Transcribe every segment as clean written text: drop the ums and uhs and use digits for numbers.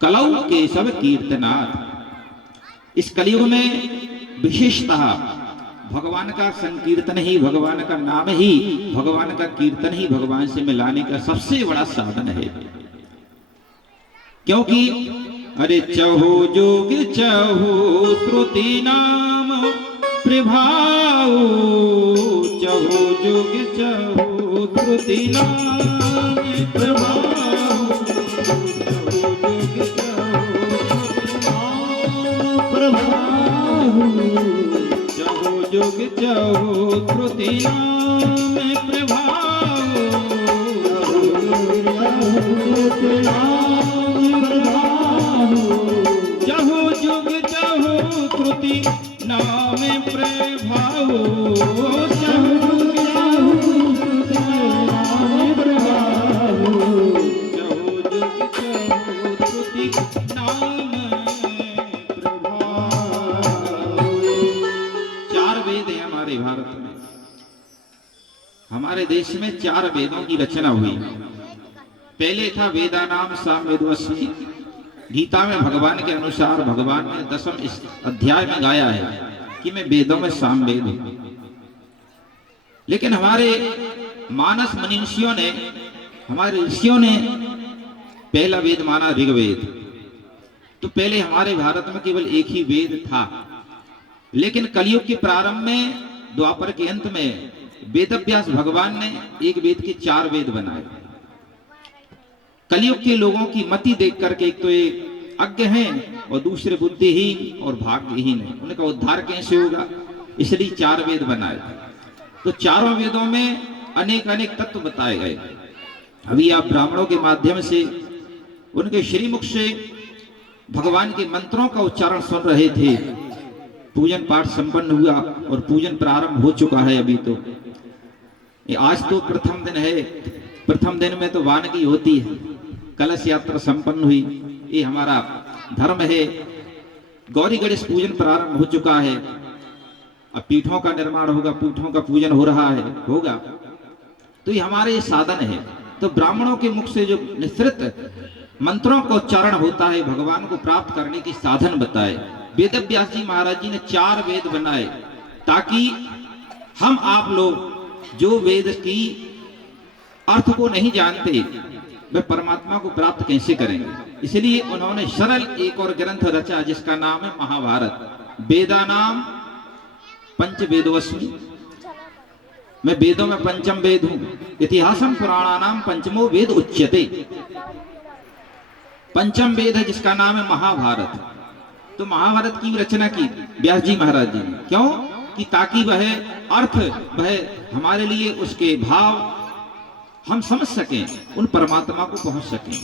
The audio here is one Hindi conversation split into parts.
कलौ केशव कीर्तनाथ। इस कलयुग में विशेषतः भगवान का संकीर्तन ही, भगवान का नाम ही, भगवान का कीर्तन ही भगवान से मिलाने का सबसे बड़ा साधन है। क्योंकि अरे चहु जोग चहु श्रुति नाम प्रभाव, चहु जोग चहु श्रुति नाम प्रभाव, चहु जोग चहु प्रभाव, चहु जोग चहु श्रुति नाम प्रभाव, चहु जुग चहु श्रुति नाम प्रभाव, चहु जुग चहु श्रुति नाम प्रभाव, चहु जुग चहु श्रुति नाम प्रभाव। चार वेद हैं हमारे भारत में। हमारे देश में 4 वेदों की रचना हुई। पहले था वेदानाम सामवेदोऽस्मि। गीता में भगवान के अनुसार भगवान ने 10वें अध्याय में गाया है कि मैं वेदों में सामवेद हूं। लेकिन हमारे मानस मनीषियों ने, हमारे ऋषियों ने पहला वेद माना ऋग्वेद। तो पहले हमारे भारत में केवल एक ही वेद था। लेकिन कलयुग के प्रारंभ में, द्वापर के अंत में वेदव्यास भगवान ने एक वेद के 4 वेद बनाए। कलयुग के लोगों की मति देख करके एक तो ये अज्ञ हैं और दूसरे बुद्धिहीन और भाग्यहीन है, उनका उद्धार कैसे होगा, इसलिए 4 वेद बनाए। तो चारों वेदों में अनेक अनेक तत्व बताए गए। अभी आप ब्राह्मणों के माध्यम से उनके श्रीमुख से भगवान के मंत्रों का उच्चारण सुन रहे थे। पूजन पाठ संपन्न हुआ और पूजन प्रारंभ हो चुका है। अभी तो आज तो प्रथम दिन है। प्रथम दिन में तो वानगी होती है, कलश यात्रा संपन्न हुई। ये हमारा धर्म है। गौरी गणेश पूजन प्रारंभ हो चुका है। अब पीठों का निर्माण होगा, पीठों का पूजन हो रहा है, होगा। तो ये हमारे साधन है। तो ब्राह्मणों के मुख से जो निश्रित मंत्रों का उच्चारण होता है, भगवान को प्राप्त करने की साधन बताए। वेदव्यास जी महाराज जी ने 4 वेद बनाए ताकि हम आप लोग जो वेद की अर्थ को नहीं जानते, वे परमात्मा को प्राप्त कैसे करेंगे। इसलिए उन्होंने सरल एक और ग्रंथ रचा जिसका नाम है महाभारत। वेदानाम पंचवेदोऽस्मि। मैं वेदों में पंचम वेद हूं। इतिहासम पुराणानाम पंचमो वेद उच्यते। पंचम वेद है जिसका नाम है महाभारत। तो महाभारत की रचना की व्यास जी महाराज जी ने, क्यों कि ताकि वह अर्थ, वह हमारे लिए उसके भाव हम समझ सकें, उन परमात्मा को पहुंच सकें।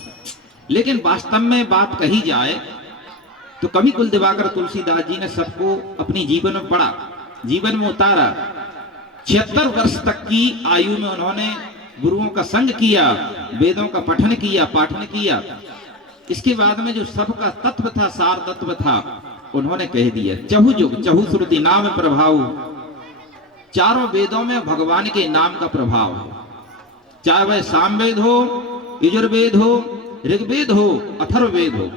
लेकिन वास्तव में बात कही जाए तो कवि कुल दिवाकर तुलसीदास जी ने सबको अपनी जीवन में पढ़ा, जीवन में उतारा। 76 वर्ष तक की आयु में उन्होंने गुरुओं का संग किया, वेदों का पठन किया, पाठन किया। इसके बाद में जो सबका तत्व था, सार तत्व था, उन्होंने कह दिया। चहु जुग चहु श्रुति नाम प्रभाव। चारों वेदों में भगवान के नाम का प्रभाव है। चाहे वह सामवेद हो, यजुर्वेद हो, ऋग्वेद हो, अथर्ववेद हो,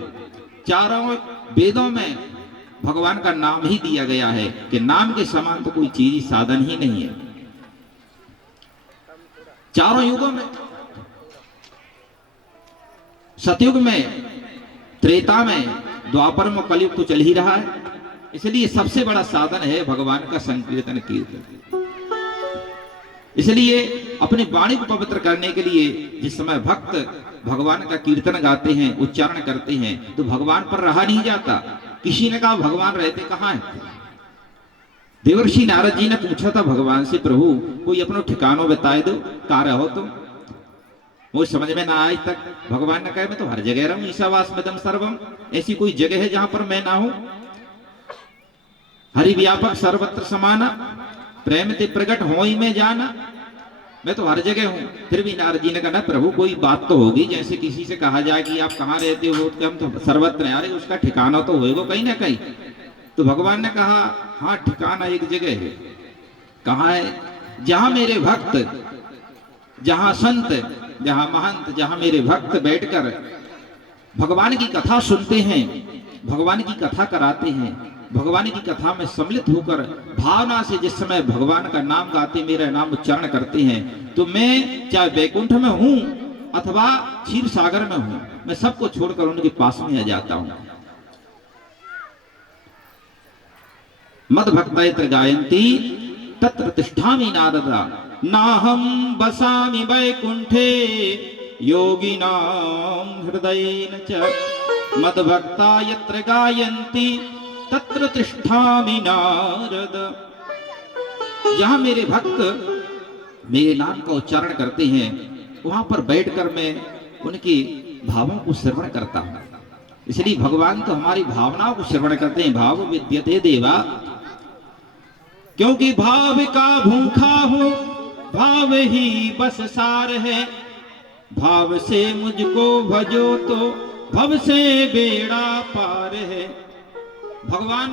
चारों वेदों में भगवान का नाम ही दिया गया है कि नाम के समान तो कोई चीज, साधन ही नहीं है। चारों युगों में, सतयुग में, त्रेता में, द्वापर में, कलयुग तो चल ही रहा है। इसलिए सबसे बड़ा साधन है भगवान का संकीर्तन, कीर्तन। इसलिए अपनी वाणी को पवित्र करने के लिए जिस समय भक्त भगवान का कीर्तन गाते हैं, उच्चारण करते हैं, तो भगवान पर रहा नहीं जाता। किसी ने कहा भगवान रहते कहाँ हैं? देवर्षि नारद जी ने पूछा था भगवान से, प्रभु कोई अपना ठिकाना बताए दो, कहाँ रहो तुम? मुझे समझ में ना आज तक। भगवान ने कहा मैं तो हर जगह रहूं, ईशावास्यमिदं सर्वम। ऐसी कोई जगह है जहां पर मैं ना हूं? हरि व्यापक सर्वत्र समाना, प्रेम ते प्रकट हो ही में जाना। मैं तो हर जगह हूं। फिर भी नारद जी ने कहा ना प्रभु कोई बात तो होगी, जैसे किसी से कहा जाए कि आप कहाँ रहते हो, तो हम तो सर्वत्र हैं। अरे उसका ठिकाना तो होगा कहीं ना कहीं। तो भगवान ने कहा हाँ ठिकाना एक जगह है। कहाँ है? जहां मेरे भक्त, जहां संत, जहां महंत, जहां मेरे भक्त बैठकर भगवान की कथा सुनते हैं, भगवान की कथा कराते हैं, भगवान की कथा में सम्मिलित होकर भावना से जिस समय भगवान का नाम गाते, मेरा नाम उच्चारण करते हैं, तो मैं चाहे वैकुंठ में हूं अथवा क्षीर सागर में हूं, मैं सबको छोड़कर उनके पास में आ जाता हूं। मद भक्ता यत्र गायन्ति तत्र तिष्ठामि नारद, नाहं बसामि वैकुंठे योगिनां हृदयेन च। मद भक्ता यत्र गायन्ति तत्र तिष्ठामि नारद। जहां मेरे भक्त मेरे नाम का उच्चारण करते हैं, वहां पर बैठकर मैं उनके भावों को श्रवण करता हूं। इसलिए भगवान तो हमारी भावनाओं को श्रवण करते हैं। भाव विद्यते देवा, क्योंकि भाव का भूखा हूं, भाव ही बस सार है। भाव से मुझको भजो तो भव से बेड़ा पार है। भगवान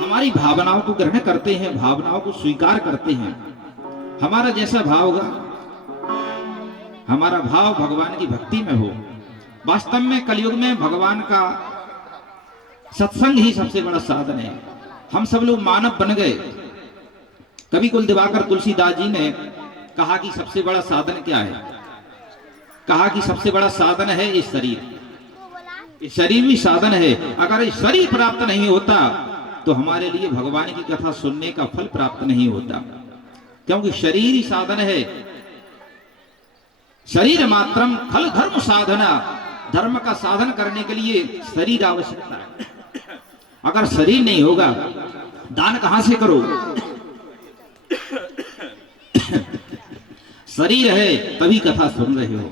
हमारी भावनाओं को ग्रहण करते हैं, भावनाओं को स्वीकार करते हैं। हमारा जैसा भाव होगा, हमारा भाव भगवान की भक्ति में हो। वास्तव में कलयुग में भगवान का सत्संग ही सबसे बड़ा साधन है। हम सब लोग मानव बन गए। कवि कुल दिवाकर तुलसीदास जी ने कहा कि सबसे बड़ा साधन क्या है? कहा कि सबसे बड़ा साधन है ये शरीर। ये शरीर भी साधन है। अगर ये शरीर प्राप्त नहीं होता तो हमारे लिए भगवान की कथा सुनने का फल प्राप्त नहीं होता, क्योंकि शरीर ही साधन है। शरीर मात्रम खल धर्म साधना, धर्म का साधन करने के लिए शरीर आवश्यकता है। अगर शरीर नहीं होगा, दान कहां से करो? शरीर है तभी कथा सुन रहे हो,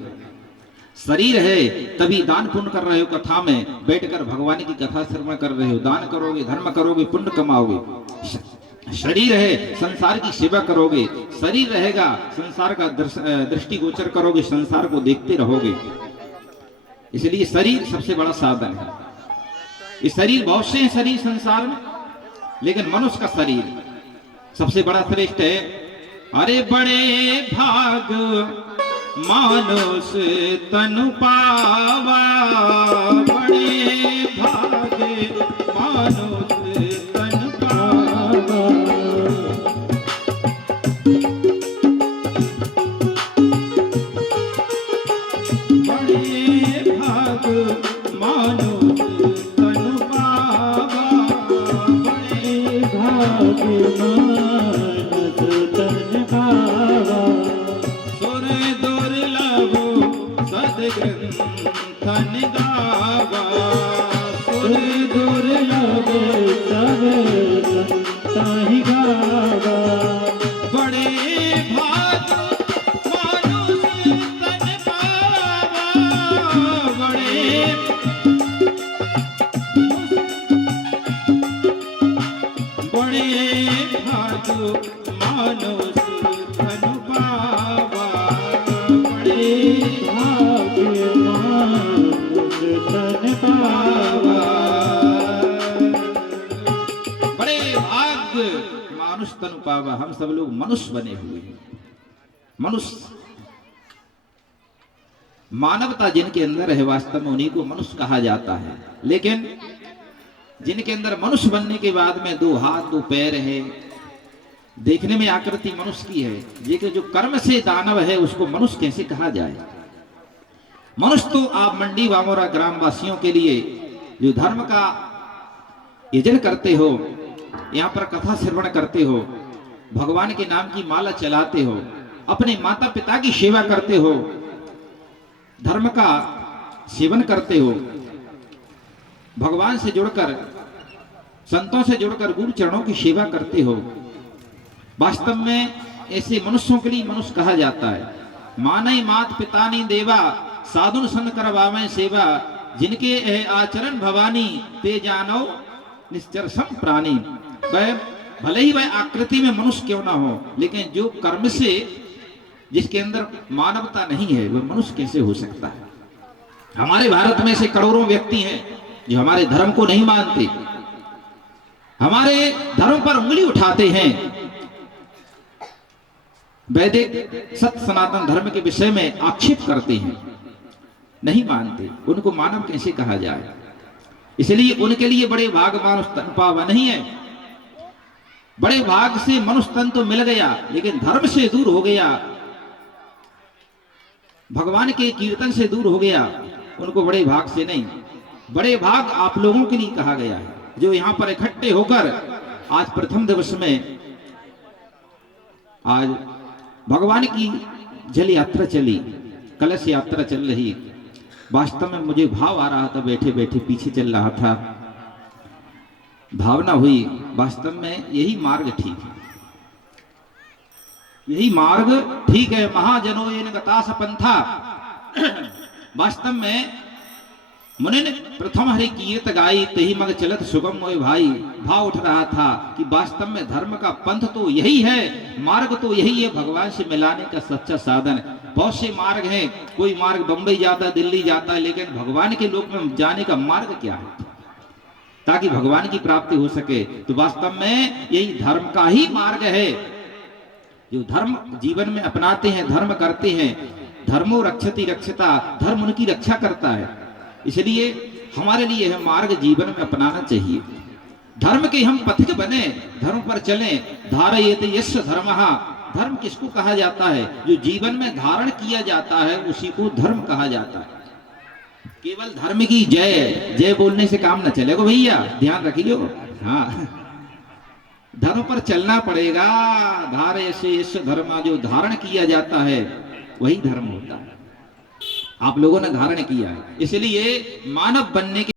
शरीर है तभी दान पुण्य कर रहे हो। कथा में बैठकर भगवान की कथा श्रवण कर रहे हो। दान करोगे, धर्म करोगे, पुण्य कमाओगे। शरीर है संसार की सेवा करोगे। शरीर रहेगा संसार का दृष्टिगोचर करोगे, संसार को देखते रहोगे। इसलिए शरीर सबसे बड़ा साधन है। ये शरीर बहुत से हैं शरीर संसार में, लेकिन मनुष्य का शरीर सबसे बड़ा श्रेष्ठ है। अरे बड़े भाग मानुष तनु पावा, बड़े भाग मानुष तनु पावा। बड़े भाग मानुष तनु पावा, बड़े भाग मानुष तनु पावा। सुर दुर्लभ सद्ग्रंथन गावा, सुर दुर्लभ सद्ग्रंथन गावा। बड़े भाग मानुष तन पावा, बड़े भाग मानुष तन पावा, बड़े भाग मानुष तन पावा। बड़े भाग मानुष तन पावा। हम सब लोग मनुष्य बने हुए हैं। मनुष्य, मानवता जिनके अंदर है, वास्तव में उन्हीं को मनुष्य कहा जाता है। लेकिन जिनके अंदर मनुष्य बनने के बाद में 2 हाथ 2 पैर है, देखने में आकृति मनुष्य की है, लेकिन जो कर्म से दानव है उसको मनुष्य कैसे कहा जाए? मनुष्य तो आप मंडी वामोरा ग्राम वासियों के लिए जो धर्म का यजन करते हो, यहाँ पर कथा श्रवण करते हो, भगवान के नाम की माला चलाते हो, अपने माता पिता की सेवा करते हो, धर्म का सेवन करते हो, भगवान से जुड़कर, संतों से जुड़कर गुरु चरणों की सेवा करते हो। वास्तव में ऐसे मनुष्यों के लिए मनुष्य कहा जाता है। मानई मात पिता नी देवा, साधुन सन करवावे सेवा, जिनके आचरण भवानी ते जानो निश्चर सम प्राणी। वह भले ही वह आकृति में मनुष्य क्यों ना हो, लेकिन जो कर्म से, जिसके अंदर मानवता नहीं है, वह मनुष्य कैसे हो सकता है? हमारे भारत में ऐसे करोड़ों व्यक्ति हैं जो हमारे धर्म को नहीं मानते, हमारे धर्म पर उंगली उठाते हैं, वैदिक सत्य सनातन धर्म के विषय में आक्षेप करते हैं। नहीं मानते, उनको मानव कैसे कहा जाए। इसलिए उनके लिए बड़े भाग मानुष तन पावा नहीं है। बड़े भाग से मनुष्य तन तो मिल गया, लेकिन धर्म से दूर हो गया, भगवान के कीर्तन से दूर हो गया, उनको बड़े भाग से नहीं। बड़े भाग आप लोगों के लिए कहा गया है, जो यहां पर इकट्ठे होकर आज प्रथम दिवस में आज भगवान की जल यात्रा चली, कलश यात्रा चल रही। वास्तव में मुझे भाव आ रहा था, बैठे बैठे पीछे चल रहा था, भावना हुई वास्तव में यही मार्ग ठीक है, यही मार्ग ठीक है। महाजनो येन गतास पंथा। वास्तव में मुनि ने प्रथम हरि कीर्त गाई, तही मग चलत सुगम मोय भाई। भाव उठ रहा था कि वास्तव में धर्म का पंथ तो यही है, मार्ग तो यही है, भगवान से मिलाने का सच्चा साधन। बहुत से मार्ग हैं, कोई मार्ग बंबई जाता, दिल्ली जाता है, लेकिन भगवान के लोक में जाने का मार्ग क्या है, ताकि भगवान की प्राप्ति हो सके। तो वास्तव में यही धर्म का ही मार्ग है। जो धर्म जीवन में अपनाते हैं, धर्म करते हैं, धर्मो रक्षति रक्षता, धर्म उनकी रक्षा करता है। इसलिए हमारे लिए यह मार्ग जीवन में अपनाना चाहिए। धर्म के हम पथिक बने, धर्म पर चलें। धारयेत यस्य धर्मः, धर्म किसको कहा जाता है? जो जीवन में धारण किया जाता है उसी को धर्म कहा जाता है। केवल धर्म की जय जय बोलने से काम न चलेगा भैया, ध्यान रखियो। हाँ, धर्म पर चलना पड़ेगा। धारयसे यस्य धर्म, जो धारण किया जाता है वही धर्म होता है। आप लोगों ने धारण किया है, इसलिए मानव बनने के